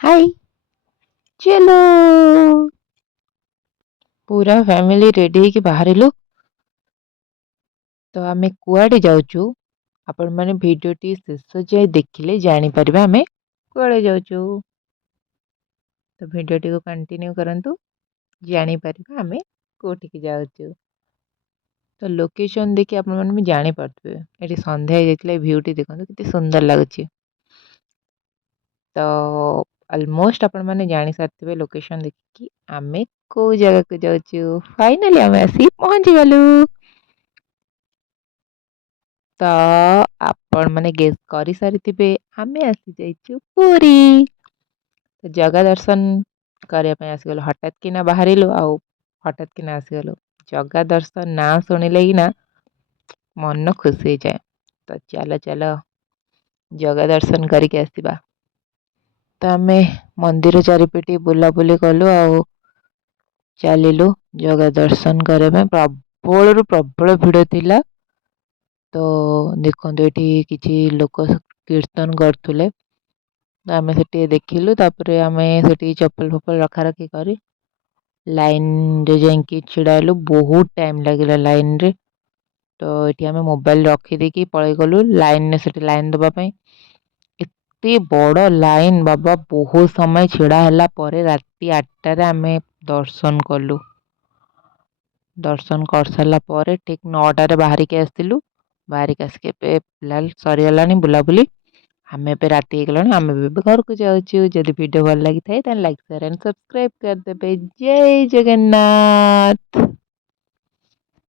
हाय चलो पूरा family ready ହେଇକି ବାହାରିଲୁ। ତ ଆମେ କୁଆଡେ ଯାଉଛୁ ଆପଣ ମାନେ ଭିଡିଓଟି ଶେଷ ଯାଏ ଦେଖିଲେ ଜାଣିପାରିବେ ଆମେ କୁଆଡେ ଯାଉଛୁ। ତ ଭିଡିଓଟିକୁ କଣ୍ଟିନ୍ୟू କରନ୍ତୁ, ଜାଣିପାରିବେ ଆମେ କୋଉଠିକି ଯାଉଛୁ। ତ ଲୋକେସନ ଦେଖି ଆପଣ ମାନେ ବି ଜାଣିପାରୁଥିବେ ଏଠି ସନ୍ଧ୍ୟା ହେଇଯାଇଥିଲା। ଏ ଭ୍ୟୁଟି ଦେଖନ୍ତୁ କେତେ ସୁନ୍ଦର ଲାଗୁଛି। ତ ଅଲମୋଷ୍ଟ ଆପଣ ମାନେ ଜାଣି ସାରିଥିବେ ଲୋକେସନ ଦେଖିକି ଆମେ କୋଉ ଜାଗାକୁ ଯାଉଛୁ। ଫାଇନାଲି ଆମେ ଆସି ପହଞ୍ଚିଗଲୁ। ତ ଆପଣ ମାନେ ଗେସ୍ କରିସାରିଥିବେ ଆମେ ଆସିଯାଇଛୁ ପୁରୀ। ତ ଜଗା ଦର୍ଶନ କରିବା ପାଇଁ ଆସିଗଲୁ। ହଠାତ୍ କିନା ବାହାରିଲୁ ଆଉ ହଠାତ୍ କିନା ଆସିଗଲୁ। ଜଗା ଦର୍ଶନ ନାଁ ଶୁଣିଲେ କି ନା ମନ ଖୁସି ହେଇଯାଏ। ତ ଚାଲ ଚାଲ ଜଗା ଦର୍ଶନ କରିକି ଆସିବା। ତ ଆମେ ମନ୍ଦିର ଚାରିପିଟି ବୁଲାବୁଲି କଲୁ ଆଉ ଚାଲିଲୁ ଜଗା ଦର୍ଶନ କରିବା ପାଇଁ। ପ୍ରବଳରୁ ପ୍ରବଳ ଭିଡ ଥିଲା। ତ ଦେଖନ୍ତୁ ଏଠି କିଛି ଲୋକ କୀର୍ତ୍ତନ କରୁଥିଲେ। ତ ଆମେ ସେଠି ଦେଖିଲୁ। ତାପରେ ଆମେ ସେଠି ଚପଲ ଫପଲ ରଖା ରଖି କରି ଲାଇନରେ ଯାଇକି ଛିଡା ହେଲୁ। ବହୁତ ଟାଇମ ଲାଗିଲା ଲାଇନରେ। ତ ଏଠି ଆମେ ମୋବାଇଲ ରଖିଦେଇକି ପଳେଇ ଗଲୁ ଲାଇନରେ, ସେଠି ଲାଇନ ଦବା ପାଇଁ। ଏତେ ବଡ ଲାଇନ ବାବା, ବହୁତ ସମୟ ଛିଡା ହେଲା ପରେ ରାତି 8ଟାରେ ଆମେ ଦର୍ଶନ କଲୁ। ଦର୍ଶନ କରିସାରିଲା ପରେ ଠିକ 9ଟାରେ ବାହାରିକି ଆସିଥିଲୁ। ବାହାରିକି ଆସିକି ଏବେ ଫିଲହାଲ ସରିଗଲାଣି ବୁଲାବୁଲି। ଆମେ ଏବେ ରାତି ହେଇଗଲାଣି, ଆମେ ଏବେ ଘରକୁ ଯାଉଛୁ। ଯଦି ଭିଡିଓ ଭଲ ଲାଗିଥାଏ ତାହେଲେ ଲାଇକ୍ ସେୟାର ଆଣ୍ଡ ସବସ୍କ୍ରାଇବ କରିଦେବେ। ଜୟ ଜଗନ୍ନାଥ।